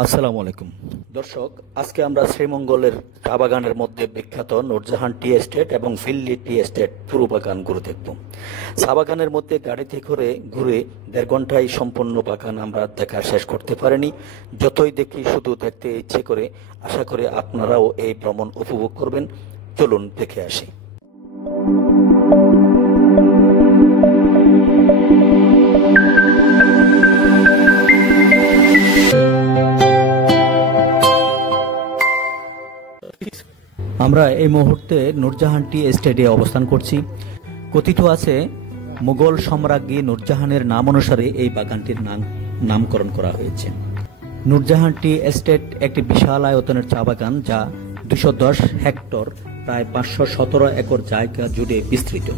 আসসালামু আলাইকুম দর্শক, আজকে আমরা শ্রীমঙ্গলের চা বাগানের মধ্যে বিখ্যাত নূরজাহান টি এস্টেট এবং ফিনলে টি এস্টেট পুরো বাগান ঘুরে দেখব। চা বাগানের মধ্যে গাড়িতে করে ঘুরে 1.5 ঘন্টায় সম্পূর্ণ বাগান আমরা দেখা শেষ করতে পারিনি। যতই দেখি শুধু দেখতে ইচ্ছে করে। আশা করি আপনারাও এই ভ্রমণ উপভোগ করবেন। চলুন দেখে আসি। আমরা এই মুহূর্তে নূরজাহান টি এস্টেটে অবস্থান করছি। কথিত আছে মুঘল সম্রাজ্ঞী নূরজাহানের নাম অনুসারে এই বাগানটির নামকরণ করা হয়েছে। নূরজাহান টি এস্টেট একটি বিশাল আয়তনের চা বাগান, যা 210 হেক্টর প্রায় 517 একর জায়গা জুড়ে বিস্তৃত।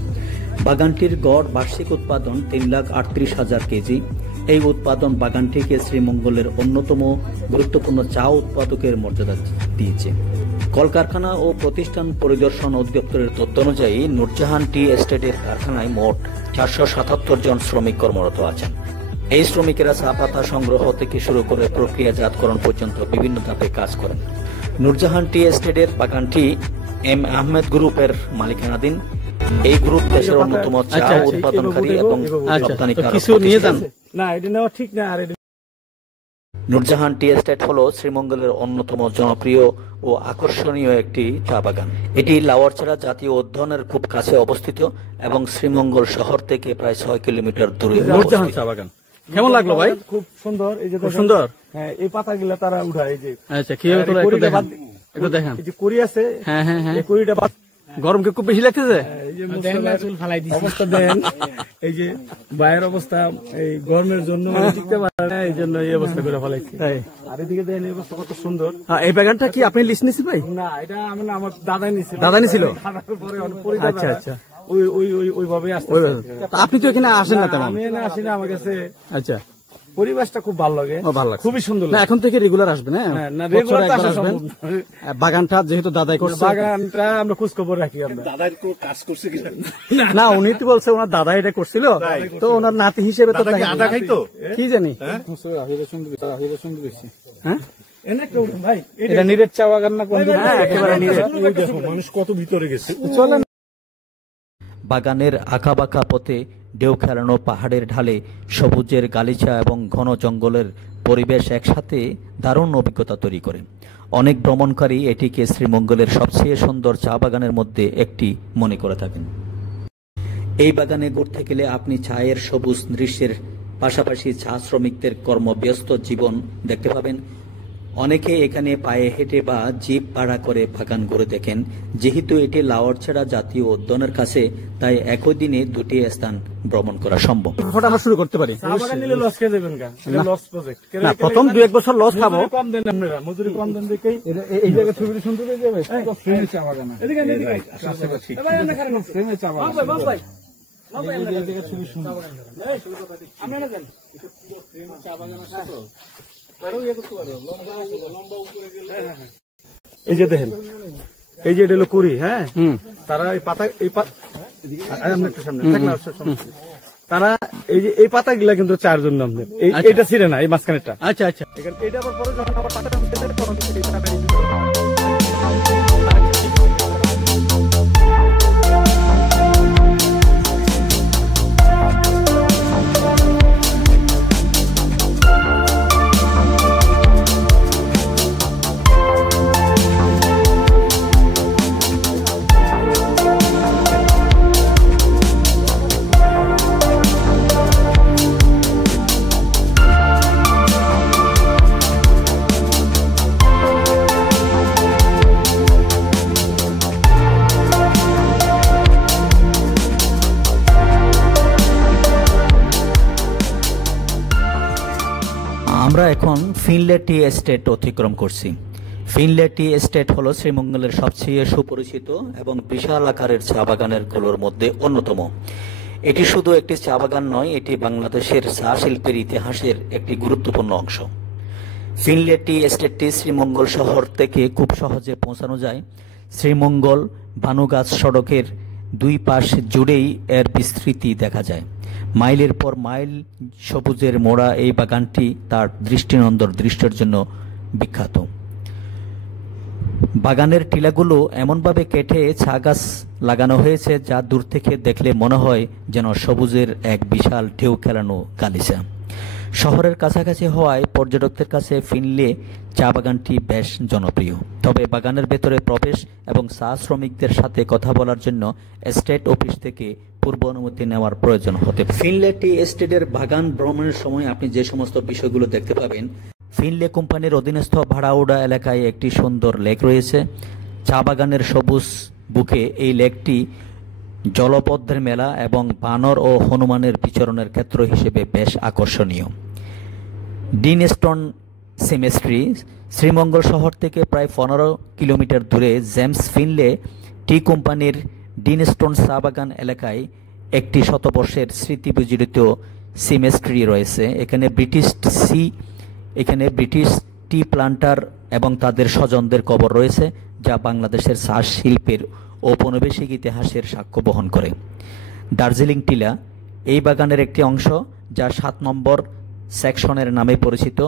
বাগানটির গড় বার্ষিক উৎপাদন 3,38,000 কেজি। এই উৎপাদন বাগানটিকে শ্রীমঙ্গলের অন্যতম গুরুত্বপূর্ণ চা উৎপাদকের মর্যাদা দিয়েছে। কলকারখানা ও প্রতিষ্ঠান পরিদর্শন অধিদপ্তরের তথ্য অনুযায়ী নূরজাহান টি এস্টেটের কারখানায় মোট 477 জন শ্রমিক কর্মরত আছেন। এই শ্রমিকেরা চা পাতা সংগ্রহ থেকে শুরু করে প্রক্রিয়াজাতকরণ পর্যন্ত বিভিন্ন ধাপে কাজ করেন। নূরজাহান টি এস্টেটের বাগানটি এম আহমেদ গ্রুপের মালিকানাধীন। এই গ্রুপ দেশের অন্যতম চা উৎপাদনকারী এবং রপ্তানিকারক। নূরজাহান টি এস্টেট হল শ্রীমঙ্গলের অন্যতম জনপ্রিয় ও আকর্ষণীয় একটি চা বাগান। এটি লাওয়ারছড়া জাতীয় উদ্যানের খুব কাছে অবস্থিত এবং শ্রীমঙ্গল শহর থেকে প্রায় 6 কিলোমিটার দূরে। নূরজাহান চা বাগান কেমন লাগলো ভাই? খুব সুন্দর। এই যে খুব সুন্দর। হ্যাঁ, এই পাতাগুলা তারা উঠায়। এই যে আচ্ছা, কিভাবে তোলা একটু দেখেন, একটু দেখেন। এই যে কুড়ি আছে, হ্যাঁ হ্যাঁ হ্যাঁ, এই কুড়িটা গরম কি খুব বেশি লাগতেছে? এই যে অবস্থা দেন, এই যে বাইরের অবস্থা এই গরমের জন্য টিকতে পারে না, এই জন্য এই অবস্থা করে ফেলাইছে। আর এদিকে দেন এই অবস্থা কত সুন্দর। এই বাগানটা কি আপনি লিস্ট নিয়েছেন ভাই? না, এটা আমার দাদাই নিছিল। দাদা নিছিল? আচ্ছা আচ্ছা, ওইভাবে আসছে। আপনি তো এখানে আসেন না তেমন? আমি এখানে আসি না, আমার কাছে আচ্ছা পরিবেশটা খুব ভালো লাগে। ভালো লাগে, খুবই সুন্দর। না এখন থেকে রেগুলার আসবেন? হ্যাঁ, বাগানটা যেহেতু দাদাই করছে, বাগানটা আমরা খোঁজ খবর রাখি। দাদাই কাজ করছে না, উনি তো বলছে ওনার দাদা এটা করছিল, তো ওনার নাতি হিসেবে তো আদা খাইতো কি জানি। হ্যাঁ, এটা নিরেট চা বাগান না? একেবারে নিরেট। মানুষ কত ভিতরে গেছে। চলেন। বাগানের আঁকাবাঁকা পথে ঢেউ খেলানো পাহাড়ের ঢালে সবুজের গালিচা এবং ঘন জঙ্গলের পরিবেশ একসাথে দারুণ অভিজ্ঞতা তৈরি করে। অনেক ভ্রমণকারী এটিকে শ্রীমঙ্গলের সবচেয়ে সুন্দর চা বাগানের মধ্যে একটি মনে করে থাকেন। এই বাগানে ঘুরতে গেলে আপনি চায়ের সবুজ দৃশ্যের পাশাপাশি চা শ্রমিকদের কর্মব্যস্ত জীবন দেখতে পাবেন। অনেকে এখানে পায়ে হেঁটে বা জিপ ভাড়া করে বাগান ঘুরে দেখেন। যেহেতু এটি লাওয়ারছড়া জাতীয় উদ্যানের কাছে, তাই একই দিনে দুটি স্থান ভ্রমণ করা সম্ভব। আমরা শুরু করতে পারি। প্রথম 2-1 বছর লস খাবো। কম দেন আপনারা, মজুরি কম দেন দেখেই এই জায়গা ছবি সুন্দর হয়ে যাবে। চা বাগান এই যে দেখেন, এই যে এটা হলো কুড়ি। হ্যাঁ, তারা এই পাতা, তারা এই যে এই পাতা গুলা কিন্তু চার জন্য আমাদের এইটা ছিল না, এই মাঝখানেরটা। আচ্ছা আচ্ছা, এটা আবার পরে যখন আবার পাতাটা আমরা এখন ফিনলে টি এস্টেট অতিক্রম করছি। ফিনলে টি এস্টেট হল শ্রীমঙ্গলের সবচেয়ে সুপরিচিত এবং বিশাল আকারের চা বাগানের গুলোর মধ্যে অন্যতম। এটি শুধু একটি চা বাগান নয়, এটি বাংলাদেশের চা শিল্পের ইতিহাসের একটি গুরুত্বপূর্ণ অংশ। ফিনলে টি এস্টেটটি শ্রীমঙ্গল শহর থেকে খুব সহজে পৌঁছানো যায়। শ্রীমঙ্গল ভানুগাছ সড়কের দুই পাশ জুড়েই এর বিস্তৃতি দেখা যায়। মাইলের পর মাইল সবুজের মোড়া এই বাগানটি তার দৃষ্টিনন্দন দৃশ্যের জন্য বিখ্যাত। বাগানের টিলাগুলো এমনভাবে কেটে চা গাছ লাগানো হয়েছে যা দূর থেকে দেখলে মনে হয় যেন সবুজের এক বিশাল ঢেউ খেলানো গালিচা। শহরের কাছাকাছি হওয়ায় পর্যটকদের কাছে ফিনলে চা বাগানটি বেশ জনপ্রিয়। তবে বাগানের ভেতরে প্রবেশ এবং চা শ্রমিকদের সাথে কথা বলার জন্য এস্টেট অফিস থেকে পূর্ব অনুমতি নেওয়ার প্রয়োজন হতে পারে। ফিনলে টি এস্টেটের বাগান ভ্রমণের সময় আপনি যে সমস্ত বিষয়গুলো দেখতে পাবেন, ফিনলে কোম্পানির অধীনস্থ ভাড়াউড়া এলাকায় একটি সুন্দর লেক রয়েছে। চা বাগানের সবুজ বুকে এই লেকটি জলপদ্মের মেলা এবং বানর ও হনুমানের বিচরণের ক্ষেত্র হিসেবে বেশ আকর্ষণীয়। ডিনস্টন সিমেট্রি শ্রীমঙ্গল শহর থেকে প্রায় 15 কিলোমিটার দূরে জেমস ফিনলে টি কোম্পানির ডিনস্টন চা বাগান এলাকায় একটি শতবর্ষের স্মৃতি বিজড়িত সিমেট্রি রয়েছে। এখানে ব্রিটিশ টি প্লান্টার এবং তাদের স্বজনদের কবর রয়েছে, যা বাংলাদেশের চা শিল্পের ঔপনিবেশিক ইতিহাসের সাক্ষ্য বহন করে। দার্জিলিং টিলা এই বাগানের একটি অংশ, যা 7 নম্বর সেকশনের নামে পরিচিত।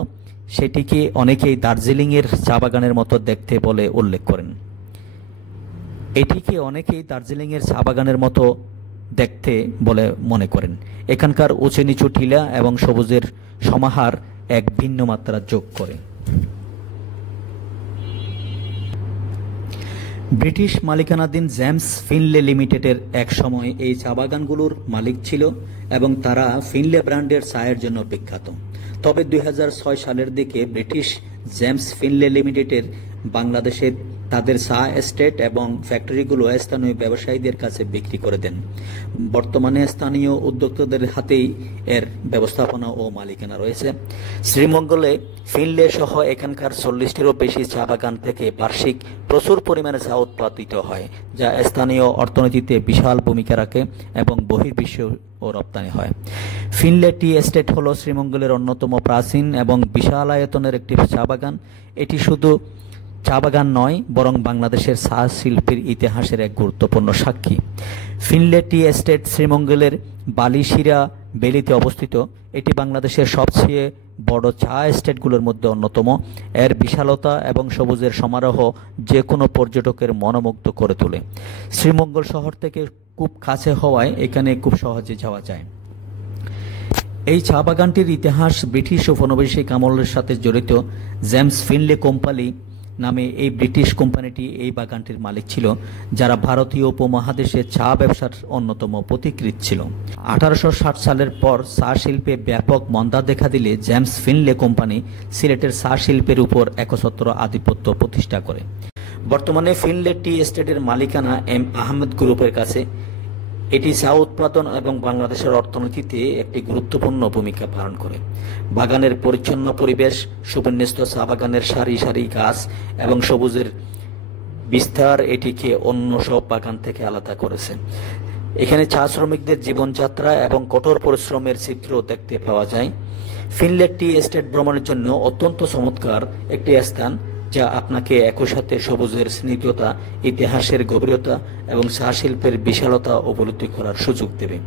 সেটিকে অনেকেই দার্জিলিংয়ের চা বাগানের মতো দেখতে বলে উল্লেখ করেন। এটিকে অনেকেই দার্জিলিংয়ের চা বাগানের মতো দেখতে বলে মনে করেন। এখানকার উঁচু নিচু টিলা এবং সবুজের সমাহার এক ভিন্ন মাত্রা যোগ করে। ব্রিটিশ মালিকানাধীন জেমস ফিনলে লিমিটেডের এক সময় এই চা বাগানগুলোর মালিক ছিল এবং তারা ফিনলে ব্র্যান্ডের চায়ের জন্য বিখ্যাত। তবে 2006 সালের দিকে ব্রিটিশ জেমস ফিনলে লিমিটেডের বাংলাদেশে তাদের চা এস্টেট এবং ফ্যাক্টরিগুলো স্থানীয় ব্যবসায়ীদের কাছে বিক্রি করে দেন। বর্তমানে স্থানীয় উদ্যোক্তাদের হাতেই এর ব্যবস্থাপনা ও মালিকানা রয়েছে। শ্রীমঙ্গলে ফিনলে সহ এখানকার 40টিরও বেশি চা বাগান থেকে বার্ষিক প্রচুর পরিমাণে চা উৎপাদিত হয়, যা স্থানীয় অর্থনীতিতে বিশাল ভূমিকা রাখে এবং বহির্বিশ্বেও রপ্তানি হয়। ফিনলে টি এস্টেট হল শ্রীমঙ্গলের অন্যতম প্রাচীন এবং বিশাল আয়তনের একটি চা বাগান। এটি শুধু চা বাগান নয়, বরং বাংলাদেশের চা শিল্পের ইতিহাসের এক গুরুত্বপূর্ণ সাক্ষী। ফিনলে টি এস্টেট শ্রীমঙ্গলের বালিশিরা বেলিতে অবস্থিত। এটি বাংলাদেশের সবচেয়ে বড় চা এস্টেটগুলোর মধ্যে অন্যতম। এর বিশালতা এবং সবুজের সমারোহ যে কোনো পর্যটকের মনোমুগ্ধ করে তোলে। শ্রীমঙ্গল শহর থেকে খুব কাছে হওয়ায় এখানে খুব সহজে যাওয়া যায়। এই চা বাগানটির ইতিহাস ব্রিটিশ উপনিবেশিক আমলের সাথে জড়িত। জেমস ফিনলে কোম্পানি নামে এই ব্রিটিশ কোম্পানিটি এই বাগানটির মালিক ছিল, যারা ভারতীয় উপমহাদেশে চা ব্যবসার অন্যতম পথিকৃৎ ছিল। 1860 সালের পর চা শিল্পে ব্যাপক মন্দা দেখা দিলে জেমস ফিনলে কোম্পানি সিলেটের চা শিল্পের উপর একছত্র আধিপত্য প্রতিষ্ঠা করে। বর্তমানে ফিনলে টি এস্টেটের মালিকানা এম আহমেদ গ্রুপের কাছে। এটি চা উৎপাদন এবং বাংলাদেশের অর্থনীতিতে একটি গুরুত্বপূর্ণ ভূমিকা পালন করে। বাগানের পরিচ্ছন্ন পরিবেশ, সুবিন্যস্ত চা বাগানের সারি সারি গাছ এবং সবুজের বিস্তার এটিকে অন্য সব বাগান থেকে আলাদা করেছে। এখানে চা শ্রমিকদের জীবনযাত্রা এবং কঠোর পরিশ্রমের চিত্র দেখতে পাওয়া যায়। ফিনলে টি এস্টেট ভ্রমণের জন্য অত্যন্ত চমৎকার একটি স্থান, যা আপনাকে একই সাথে সবুজের স্নিগ্ধতা, ইতিহাসের গভীরতা এবং চা শিল্পের বিশালতা উপলব্ধি করার সুযোগ দেবে।